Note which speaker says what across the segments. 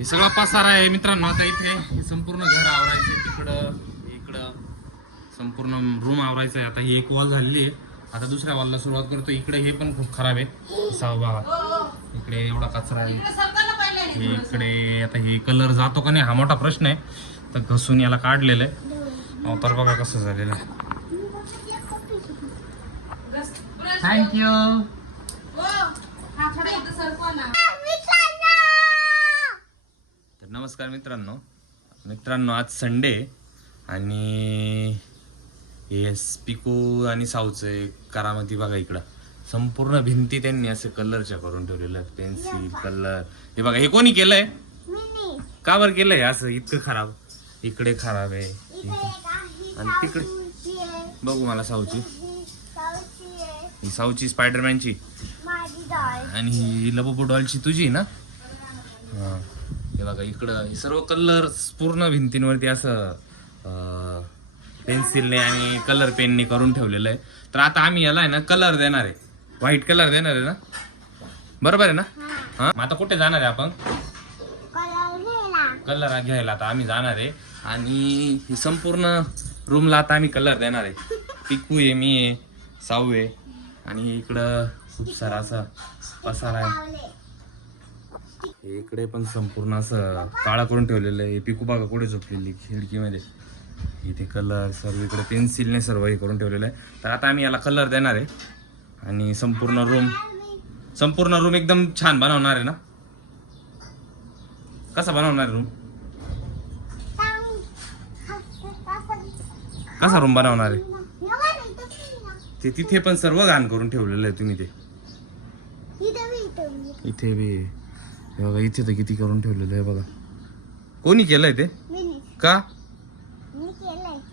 Speaker 1: हे सगळा पसारा आहे मित्रांनो. आता इथे हे संपूर्ण घर आवरायचं तिकडं इकडं संपूर्ण रूम आवरायचं आहे. आता ही एक वॉल झालेली आहे. आता दुसऱ्या वॉलला सुरुवात करतो. इकडे हे पण खूप खराब आहे. बघा इकडे एवढा कचरा आहे. हे इकडे आता हे कलर जातो का नाही हा मोठा प्रश्न आहे. तर घसून याला काढलेलं आहे. अवतार बघा कसं झालेलं आहे. थँक्यू तर नमस्कार मित्रांनो. मित्रांनो आज संडे आणि हे पिको आणि साऊचं करामती बघा इकडं. संपूर्ण भिंती त्यांनी असे कलरच्या करून ठेवलेलं पेन्सिल कलर. हे बघा हे कोणी केलंय? का बरं केलंय? असं इतकं खराब. इकडे खराब आहे. आणि तिकडे बघू मला साऊची. ही साऊची स्पायडरमॅनची आणि ही लबोबो डॉलची तुझी ना? हा. हे बघा इकडं हे सर्व कलर पूर्ण भिंतींवरती असं पेन्सिलने आणि कलर पेनने करून ठेवलेलं आहे. तर आता आम्ही याला आहे ना कलर देणार आहे. व्हाईट कलर देणार आहे ना? बरोबर आहे ना? हा. मग आता कुठे जाणार आहे आपण? कलर घ्यायला. आता आम्ही जाणार आहे. आणि ही संपूर्ण रूमला आता आम्ही कलर देणार आहे. पिकू आहे मी आहे साऊ आहे. आणि इकडं खूप सारा असं पसारा आहे. इकडे पण संपूर्ण असं काळा करून ठेवलेलं आहे. पिकू बागा कुठे झोपलेली? खिडकीमध्ये. इथे कलर सर्व इकडे पेन्सिलने सर्व हे करून ठेवलेलं आहे. तर आता आम्ही याला कलर देणार आहे. आणि संपूर्ण रूम संपूर्ण रूम एकदम छान बनवणार आहे ना? कसा बनवणार रूम कसा रूम बनवणार आहे? ते तिथे पण सर्व घाण करून ठेवलेलं आहे तुम्ही ते. इथे बी. हे बघा इथे तर किती करून ठेवलेलं आहे बघा. कोणी केलंय ते? का?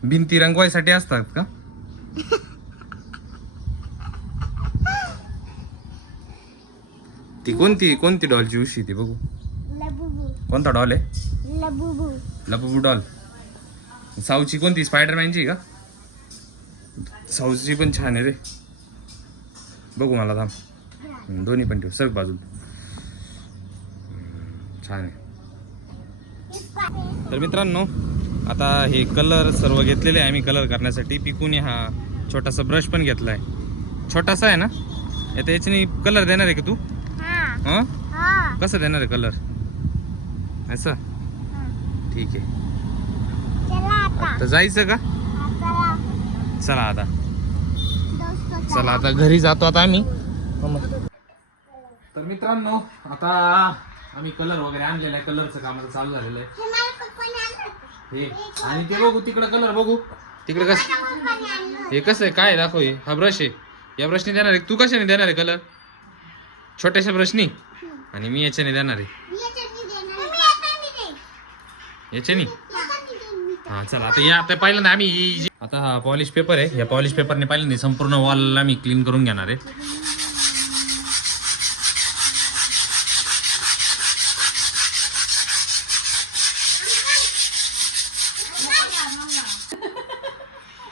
Speaker 1: भिंती रंगवायसाठी असतात का? ती कोणती कोणती डॉलची उशी ती बघू. कोणता डॉल आहे? लबुबू. डॉल साऊची कोणती? स्पायडरमॅनची का? साऊची पण छान आहे रे. बघू मला थांब. दोन्ही पण ठेव. सर बाजू छान आहे. तर मित्रांनो आता हे कलर सर्व घेतलेले आहे आम्ही कलर करण्यासाठी. पिकूने हा छोटासा ब्रश पण घेतला आहे छोटासा आहे ना? आता याच्याने कलर देणार आहे का तू? हां. कसं देणार आहे कलर असं? ठीक आहे. आता. जायचं का? चला. आता. चला आता घरी जातो आता आम्ही. तर मित्रांनो आता आम्ही कलर वगैरे आणलेला आहे कलरचं काम आता चालू झालेलं आहे. हे आणि ते बघू तिकडे कलर बघू. तिकडे कसं हे कसं आहे? काय आहे? दाखव हे. हा ब्रश आहे. या ब्रशने देणार आहे. तू कशाने देणार आहे कलर छोट्याशा ब्रशनी आणि मी याच्याने देणार आहे. याच्याने हा चला. आता या आता पहिल्यांदा आम्ही ही जी- आता हा पॉलिश पेपर आहे. या पॉलिश पेपरने पहिल्यांदा संपूर्ण वॉल आम्ही क्लीन करून घेणार आहे.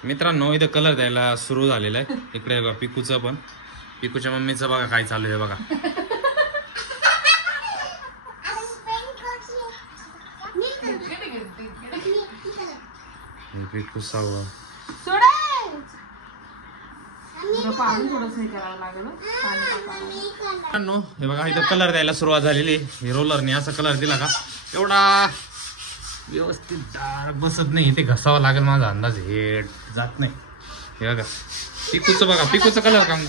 Speaker 1: मित्रांनो इथं कलर द्यायला सुरू झालेला आहे. इकडे बघा पिकूचं पण. पिकूच्या मम्मीचं बघा काय चालू आहे बघा. हे पिकू सहावा मित्रांनो हे बघा इथं कलर द्यायला सुरुवात झालेली हे रोलरने असा कलर दिला का? एवढा व्यवस्थित डार्क बसत नाही. ते घसावं लागेल माझा अंदाज. हे जात नाही. हे बघा. पिकूचं बघा. पिकूचं कलर काम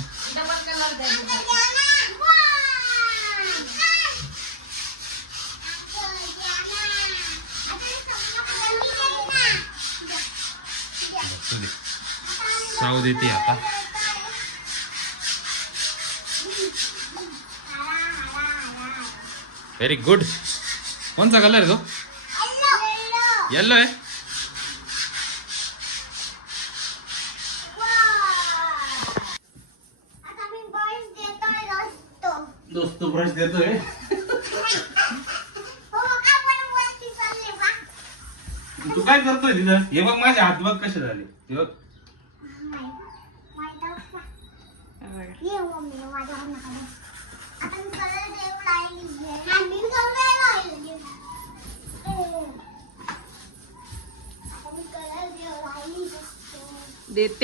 Speaker 1: साऊ देते आता. व्हेरी गुड कोणचा कलर आहे तो? येल्लो आहे दोस्त ब्रश देतोय तू काय करतोय तिथं हे बघ माझे हात बघ कसे झाले हे बघ
Speaker 2: ए DT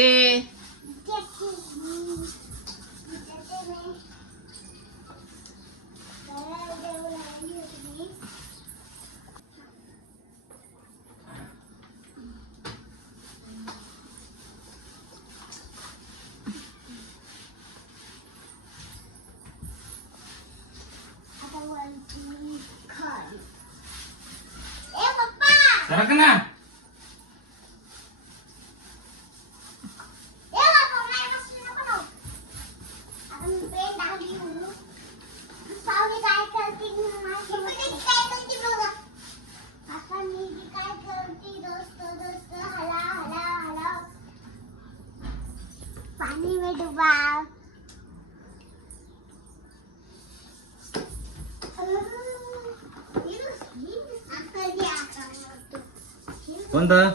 Speaker 2: Bapak, ka kenal. पानी में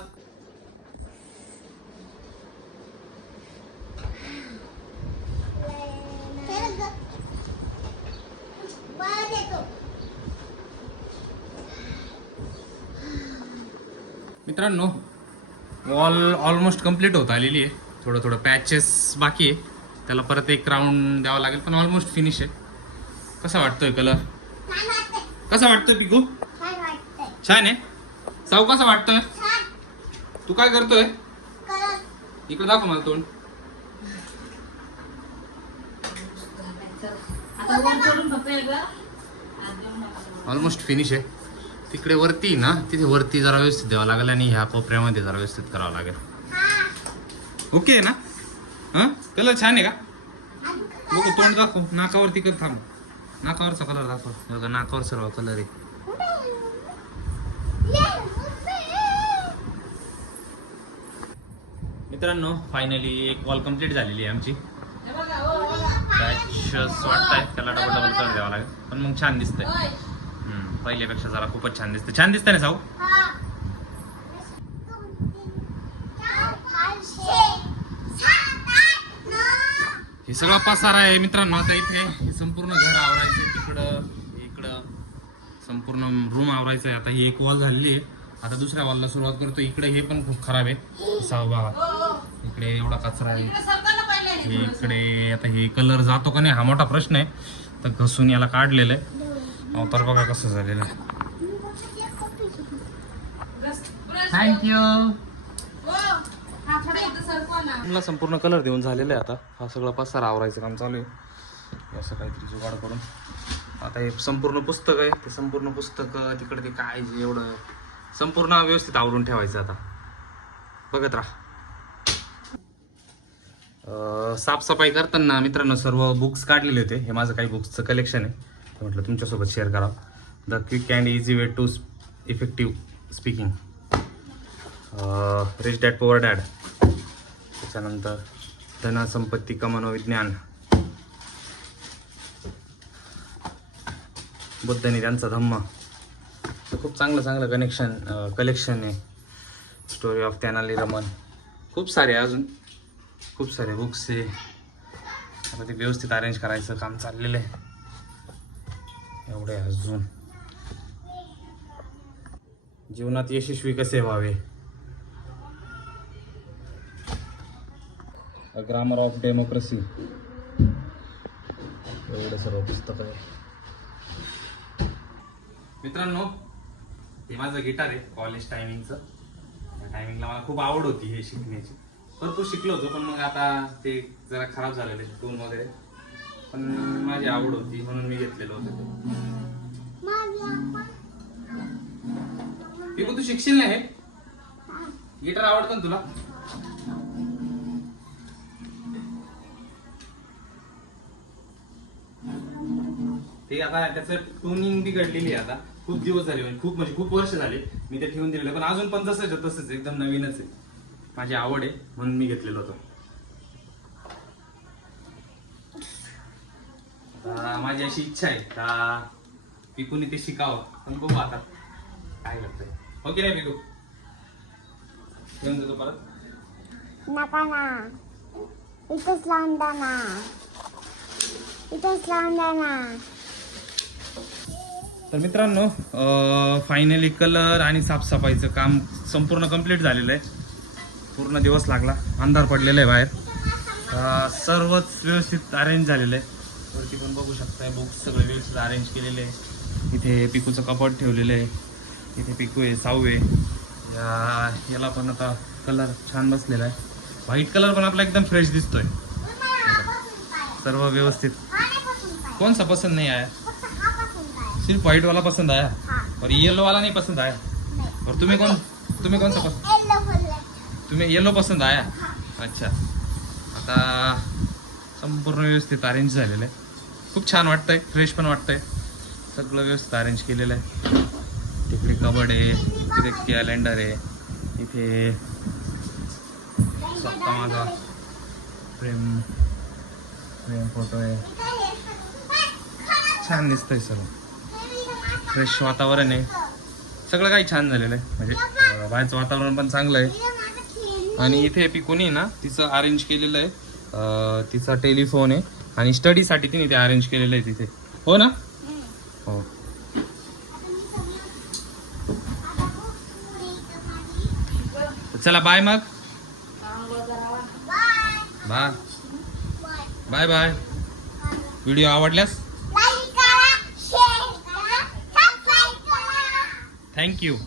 Speaker 1: मित्रांनो वॉल ऑलमोस्ट कंप्लीट होत आलेली आहे. थोडं थोडं पॅचेस बाकी आहे. त्याला परत एक राऊंड द्यावा लागेल पण ऑलमोस्ट फिनिश आहे. कसा वाटतोय कलर कसा वाटतोय पिकू? छान आहे? साऊ कसा वाटतोय? तू काय करतोय? इकडे दाखव मला तोंड. ऑलमोस्ट फिनिश आहे. तिकडे वरती ना तिथे वरती जरा व्यवस्थित द्यावं लागेल आणि ह्या कोपऱ्यामध्ये जरा व्यवस्थित करावं लागेल. ओके आहे ना? हां? कलर छान आहे का? बघू तोंड दाखव. नाकावरती कर थांब. नाकावरचा कलर दाखव. बघा, नाकावर सर्व कलर आहे. मित्रांनो फायनली एक वॉल कंप्लीट झालेली आहे आमची. बॅच वाटतंय त्याला डबल डबल कलर द्यावा लागेल. पण मग छान दिसतंय. पहिल्यापेक्षा जरा खूपच छान दिसतं छान दिसतंय ना साऊ हे सगळा पसारा आहे मित्रांनो. आता इथे हे संपूर्ण घर आवरायचं तिकडं इकडं संपूर्ण रूम आवरायचं आहे. आता ही एक वॉल झालेली आहे. आता दुसऱ्या वॉलला सुरुवात करतो. इकडे हे पण खूप खराब आहे. साव बघा.
Speaker 3: हो, हो.
Speaker 1: इकडे एवढा कचरा आहे.
Speaker 3: इकडे हे
Speaker 1: हे आता हे कलर जातो का नाही हा मोठा प्रश्न आहे. तर घसून याला काढलेलं आहे. अवतार बघा कसं झालेलं आहे.
Speaker 3: Brush
Speaker 1: थँक्यू
Speaker 3: ना
Speaker 1: मला संपूर्ण कलर देऊन झालेलं आहे आता. हा सगळा पासार आवरायचं काम चालू आहे. असं काहीतरी जुगाड करून. आता हे संपूर्ण पुस्तक आहे. ते संपूर्ण पुस्तक तिकडे ते काय जे एवढं संपूर्ण व्यवस्थित आवरून ठेवायचं आता. बघत राहा. साफसफाई करताना मित्रांनो सर्व बुक्स काढलेले होते. हे माझं काही बुक्सचं कलेक्शन आहे. ते म्हटलं तुमच्यासोबत शेअर करावं. The quick and easy way to effective speaking rich dad poor dad त्याच्यानंतर धनसंपत्ती कमानो विज्ञान बुद्ध त्यांचा धम्म. तर खूप चांगलं चांगलं कनेक्शन कलेक्शन आहे. Story of Tenali Raman. खूप सारे अजून. खूप सारे बुक्स आहे. आता ते व्यवस्थित अरेंज करायचं काम चाललेलं आहे. एवढे अजून. जीवनात यशस्वी कसे व्हावे? A grammar of democracy. एवढं सर्व पुस्तक आहे. मित्रांनो हे माझं गिटार आहे कॉलेज टायमिंगचं त्या टायमिंगला मला खूप आवड होती हे शिकण्याची. भरपूर शिकलो होतो पण मग आता ते जरा खराब झालेले टून वगैरे. पण माझी आवड होती म्हणून मी घेतलेलं होतं ते. तू शिकशील ना हे? गिटार आवडतं ना तुला? ते आता त्याचं टोनिंग बिघडलेली आहे आता. खूप दिवस झाले म्हणजे खूप म्हणजे खूप वर्ष झाले मी ते ठेवून दिलेलं. पण अजून पण तसंच आहे तसंच एकदम नवीनच आहे. माझी आवड आहे म्हणून मी घेतलेलं होतं. माझी अशी इच्छा आहे का पिकूने ते शिकावं. पण बघू आता काय लागतंय ओके हो नाही पिकू घेऊन जातो परत.
Speaker 2: नका ना. इथंच लावून द्या ना. इथंच लावून द्या ना.
Speaker 1: तर मित्रांनो फायनली कलर आणि साफसफाईचं काम संपूर्ण कंप्लीट झालेलं आहे. पूर्ण दिवस लागला. अंधार पडलेला आहे बाहेर. सर्वच व्यवस्थित अरेंज झालेलं आहे. वरती पण बघू शकताय बुक्स सगळे व्यवस्थित अरेंज केलेले आहे. इथे पिकूचं कपाट ठेवलेलं आहे. इथे पिकू आहे साऊ आहे. या याला पण आता कलर छान बसलेला आहे. व्हाईट कलर पण आपला एकदम फ्रेश दिसतोय. सर्व व्यवस्थित. कौन सा पसंद नहीं आया सिर्फ व्हाइट वाला पसंद आया? और येलो वाला नहीं पसंद आया? और तुम्हें कौन तुम्हें कौन सा पसंद तुम्हें येलो पसंद आया? अच्छा। आता संपूर्ण व्यवस्थित अरेंज झालेलं आहे. खूप छान वाटतंय फ्रेश पण वाटतंय. सगळं व्यवस्थित अरेंज केलेलं आहे. तिकडे कबड आहे तिथे कॅलेंडर आहे. इथे स्वतः माझा प्रेम प्रेम फोटो आहे. छान दिसतंय सर्व फ्रेश वातावरण आहे. सगळं काही छान झालेलं आहे. म्हणजे बाहेरचं वातावरण पण चांगलं आहे. आणि इथे पिकोनी ना तिचं अरेंज केलेलं आहे. तिचा टेलिफोन आहे. आणि स्टडीसाठी तिने ते अरेंज केलेलं आहे तिथे. हो ना? हो. चला बाय मग. बाय बाय बाय व्हिडिओ आवडल्यास? Thank you